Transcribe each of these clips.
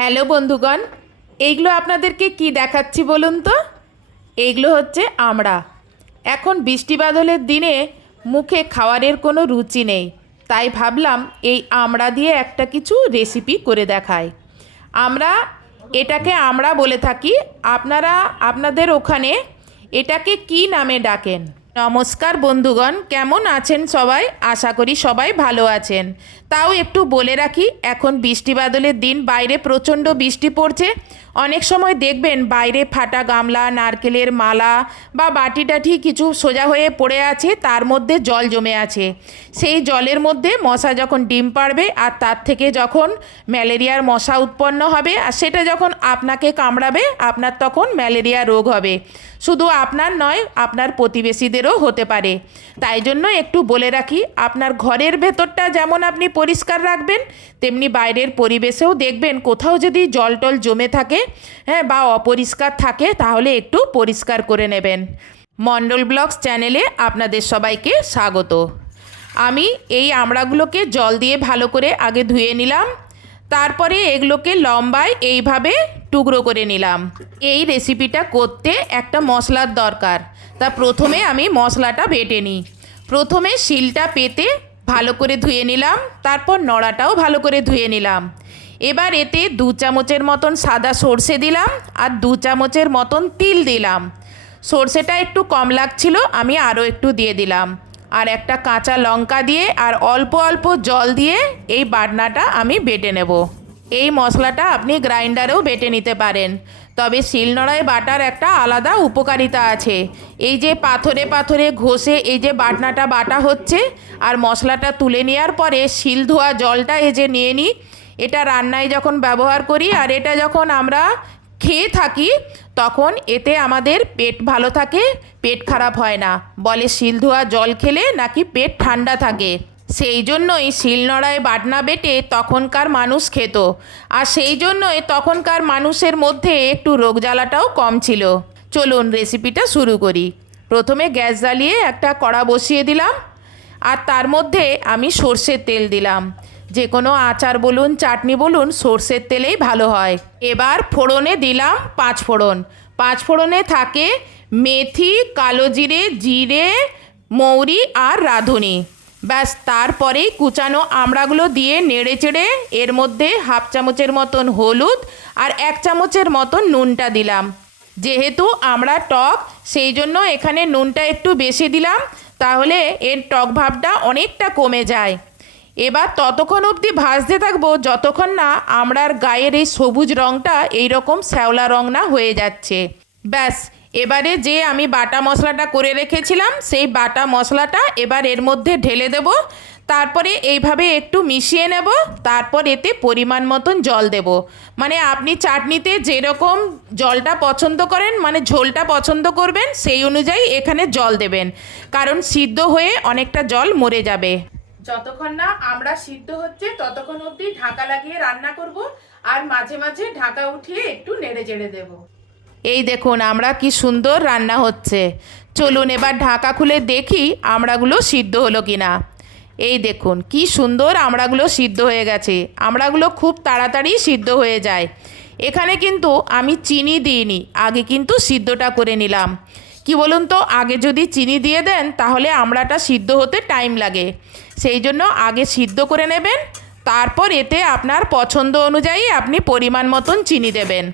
Hello বন্ধুগণ, এইগুলো আপনাদেরকে কি দেখাচ্ছি বলুন তো। এইগুলো হচ্ছে আমড়া। এখন বৃষ্টি বাদলের দিনে মুখে খাওয়ারের কোনো রুচি নেই, তাই ভাবলাম এই আমড়া দিয়ে একটা কিছু রেসিপি করে দেখাই। আমরা এটাকে আমড়া বলে থাকি, আপনারা আপনাদের ওখানে এটাকে কি নামে ডাকেন? নমস্কার বন্ধুগণ, কেমন আছেন সবাই? আশা করি সবাই ভালো আছেন। তাও একটু বলে রাখি, এখন বৃষ্টি বাদলের দিন, বাইরে প্রচণ্ড বৃষ্টি পড়ছে। অনেক সময় দেখবেন বাইরে ফাটা গামলা, নারকেলের মালা বা বাটি টাটি কিছু সোজা হয়ে পড়ে আছে, তার মধ্যে জল জমে আছে। সেই জলের মধ্যে মশা যখন ডিম পাড়বে আর তার থেকে যখন ম্যালেরিয়ার মশা উৎপন্ন হবে, আর সেটা যখন আপনাকে কামড়াবে, আপনার তখন ম্যালেরিয়া রোগ হবে। শুধু আপনার নয়, আপনার প্রতিবেশীদেরও হতে পারে। তাই জন্য একটু বলে রাখি, আপনার ঘরের ভেতরটা যেমন আপনি পরিষ্কার রাখবেন, তেমনি বাইরের পরিবেশেও দেখবেন কোথাও যদি জল টল জমে থাকে, বা অপরিষ্কার থাকে, তাহলে একটু পরিষ্কার করে নেবেন। মণ্ডল ব্লগস চ্যানেলে আপনাদের সবাইকে স্বাগত। আমি এই আমড়াগুলোকে জল দিয়ে ভালো করে আগে ধুয়ে নিলাম, তারপরে এগুলোকে লম্বায় এইভাবে টুকরো করে নিলাম। এই রেসিপিটা করতে একটা মশলার দরকার, তা প্রথমে আমি মশলাটা বেটে নিই। প্রথমে শিলটা পেতে ভালো করে ধুয়ে নিলাম, তারপর নড়াটাও ভালো করে ধুয়ে নিলাম। এবার এতে 2 চামচের মতন সাদা সর্ষে দিলাম আর 2 চামচের মতন তিল দিলাম। সর্ষেটা একটু কম লাগছিল, আমি আরও একটু দিয়ে দিলাম। আর একটা কাঁচা লঙ্কা দিয়ে আর অল্প অল্প জল দিয়ে এই বাটনাটা আমি বেটে নেব। এই মশলাটা আপনি গ্রাইন্ডারেও বেটে নিতে পারেন, তবে শিলনোড়ায় বাটার একটা আলাদা উপকারিতা আছে। এই যে পাথরে পাথরে ঘষে এই যে বাটনাটা বাটা হচ্ছে, আর মশলাটা তুলে নেওয়ার পরে শিল ধোয়া জলটা এই যে নিয়ে নিই, এটা রান্নায় যখন ব্যবহার করি আর এটা যখন আমরা খেয়ে থাকি, তখন এতে আমাদের পেট ভালো থাকে, পেট খারাপ হয় না। বলে শিল ধোয়া জল খেলে নাকি পেট ঠান্ডা থাকে। সেই জন্যই শিলনোড়ায় বাটনা বেটে তখনকার মানুষ খেত, আর সেই জন্যই তখনকার মানুষের মধ্যে একটু রোগ জ্বালাটাও কম ছিল। চলুন রেসিপিটা শুরু করি। প্রথমে গ্যাস জ্বালিয়ে একটা কড়া বসিয়ে দিলাম, আর তার মধ্যে আমি সর্ষের তেল দিলাম। যে কোনো আচার বলুন, চাটনি বলুন, সর্ষের তেলেই ভালো হয়। এবার ফোড়নে দিলাম 5 ফোড়ন। 5 ফোড়নে থাকে মেথি, কালো জিরে, জিরে, মৌরি আর রাঁধুনি। ব্যাস, তারপরেই কুচানো আমড়াগুলো দিয়ে নেড়ে চেড়ে এর মধ্যে 1/2 চামচের মতন হলুদ আর 1 চামচের মতন নুনটা দিলাম। যেহেতু আমড়া টক, সেই জন্য এখানে নুনটা একটু বেশি দিলাম, তাহলে এর টক ভাবটা অনেকটা কমে যায়। এবার ততক্ষণ অবধি ভাজতে থাকবো যতক্ষণ না আমড়ার গায়ের এই সবুজ রঙটা এইরকম শ্যাওলা রঙ না হয়ে যাচ্ছে। ব্যাস, এবারে যে আমি বাটা মশলাটা করে রেখেছিলাম, সেই বাটা মশলাটা এবার এর মধ্যে ঢেলে দেব। তারপরে এইভাবে একটু মিশিয়ে নেব, তারপর এতে পরিমাণ মতন জল দেব। মানে আপনি চাটনিতে যেরকম জলটা পছন্দ করেন, মানে ঝোলটা পছন্দ করবেন, সেই অনুযায়ী এখানে জল দেবেন, কারণ সিদ্ধ হয়ে অনেকটা জল মরে যাবে। যতক্ষণ না আমরা সিদ্ধ হচ্ছে ততক্ষণ অবধি ঢাকা লাগিয়ে রান্না করব, আর মাঝে মাঝে ঢাকা উঠিয়ে একটু নেড়ে চেড়ে দেব। এই দেখুন আমরা কি সুন্দর রান্না হচ্ছে। চলুন এবার ঢাকা খুলে দেখি আমড়াগুলো সিদ্ধ হলো কিনা। এই দেখুন কি সুন্দর আমড়াগুলো সিদ্ধ হয়ে গেছে। আমড়াগুলো খুব তাড়াতাড়ি সিদ্ধ হয়ে যায়। এখানে কিন্তু আমি চিনি দিইনি, আগে কিন্তু সিদ্ধটা করে নিলাম। কি বলুন তো, আগে যদি চিনি দিয়ে দেন তাহলে আমড়াটা সিদ্ধ হতে টাইম লাগে। সেই জন্য আগে সিদ্ধ করে নেবেন, তারপর এতে আপনার পছন্দ অনুযায়ী আপনি পরিমাণ মতন চিনি দেবেন।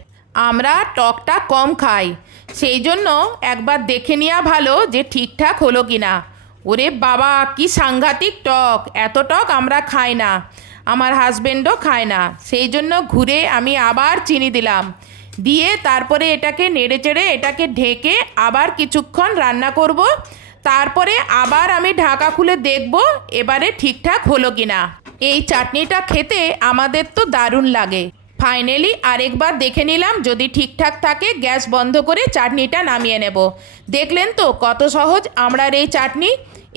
আমরা টকটা কম খাই, সেই জন্য একবার দেখে নেওয়া ভালো যে ঠিকঠাক হলো কি না। ওরে বাবা, কি সাংঘাতিক টক! এত টক আমরা খাই না, আমার হাজবেন্ডও খায় না। সেই জন্য ঘুরে আমি আবার চিনি দিলাম, দিয়ে তারপরে এটাকে নেড়ে চেড়ে এটাকে ঢেকে আবার কিছুক্ষণ রান্না করব। তারপরে আবার আমি ঢাকা খুলে দেখব এবারে ঠিকঠাক হলো কিনা। এই চাটনিটা খেতে আমাদের তো দারুণ লাগে। ফাইনালি আরেকবার দেখে নিলাম, যদি ঠিকঠাক থাকে গ্যাস বন্ধ করে চাটনিটা নামিয়ে নেব। দেখলেন তো কত সহজ আমড়ার এই চাটনি।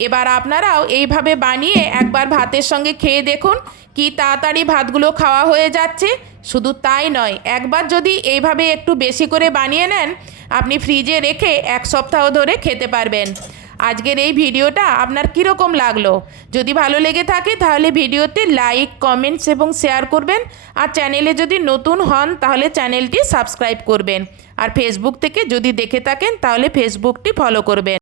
এবার আপনারাও এইভাবে বানিয়ে একবার ভাতের সঙ্গে খেয়ে দেখুন, কি তাড়াতাড়ি ভাতগুলো খাওয়া হয়ে যাচ্ছে। শুধু তাই নয়, একবার যদি এইভাবে একটু বেশি করে বানিয়ে নেন, আপনি ফ্রিজে রেখে 1 সপ্তাহ ধরে খেতে পারবেন। আজকের এই ভিডিওটা আপনার কীরকম লাগলো? যদি ভালো লেগে থাকে তাহলে ভিডিওতে লাইক, কমেন্টস এবং শেয়ার করবেন। আর চ্যানেলে যদি নতুন হন তাহলে চ্যানেলটি সাবস্ক্রাইব করবেন। আর ফেসবুক থেকে যদি দেখে থাকেন তাহলে ফেসবুকটি ফলো করবেন।